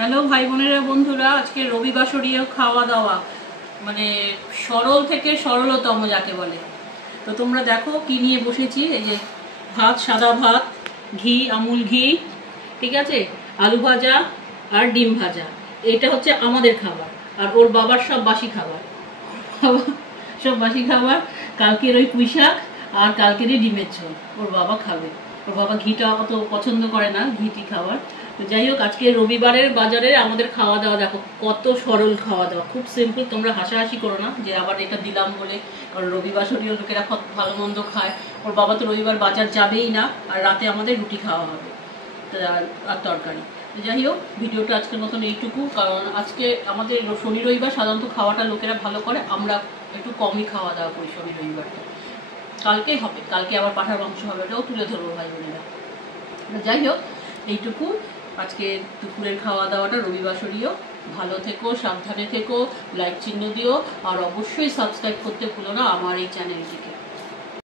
Hello ভাই বোনেরা বন্ধুরা, আজকে রবিবাসরীয় খাওয়া দাওয়া, মানে সরল থেকে সরলতম যাকে বলে। তো তোমরা দেখো কি নিয়ে বসেছি। এই যে ভাত, সাদা ভাত, ঘি, আমুল ঘি, ঠিক আছে, আলু ভাজা আর ডিম ভাজা। এটা হচ্ছে আমাদের খাবার, আর ওর বাবার সব বাসি খাবার। সব বাসি খাবার। কালকের ওই পুঁই শাক আর কালকেরই ডিমের ঝোল ওর বাবা খাবে। ওর বাবা ঘিটা অত পছন্দ করে না, ঘিটি খাবার। তো যাই হোক, আজকে রবিবারের বাজারে আমাদের খাওয়া দাওয়া দেখো কত সরল খাওয়া দাওয়া, খুব সিম্পল। তোমরা হাসাহাসি করো না যে আবার এটা দিলাম বলে, কারণ রবিবাসরীয় লোকেরা কত ভালো মন্দ খায়। ওর বাবা তো রবিবার বাজার যাবেই না, আর রাতে আমাদের রুটি খাওয়া হবে আর তরকারি। যাই হোক, ভিডিওটা আজকের মতন এইটুকু, কারণ আজকে আমাদের শনি রবিবার সাধারণত খাওয়াটা লোকেরা ভালো করে, আমরা একটু কমই খাওয়া দাওয়া করি শনি রবিবারটা। কালকেই হবে, কালকে আবার পাঁঠার মাংস হবে, ওটাও তুলে ধরবো ভাই বোনেরা। যাই হোক, এইটুকু আজকে দুপুরের খাওয়া দাওয়াটা রবিবাসরীয়। ভালো থেকো, সাবধানে থেকো, লাইক চিহ্ন দিও, আর অবশ্যই সাবস্ক্রাইব করতে ভুলো না আমার এই চ্যানেলটিকে।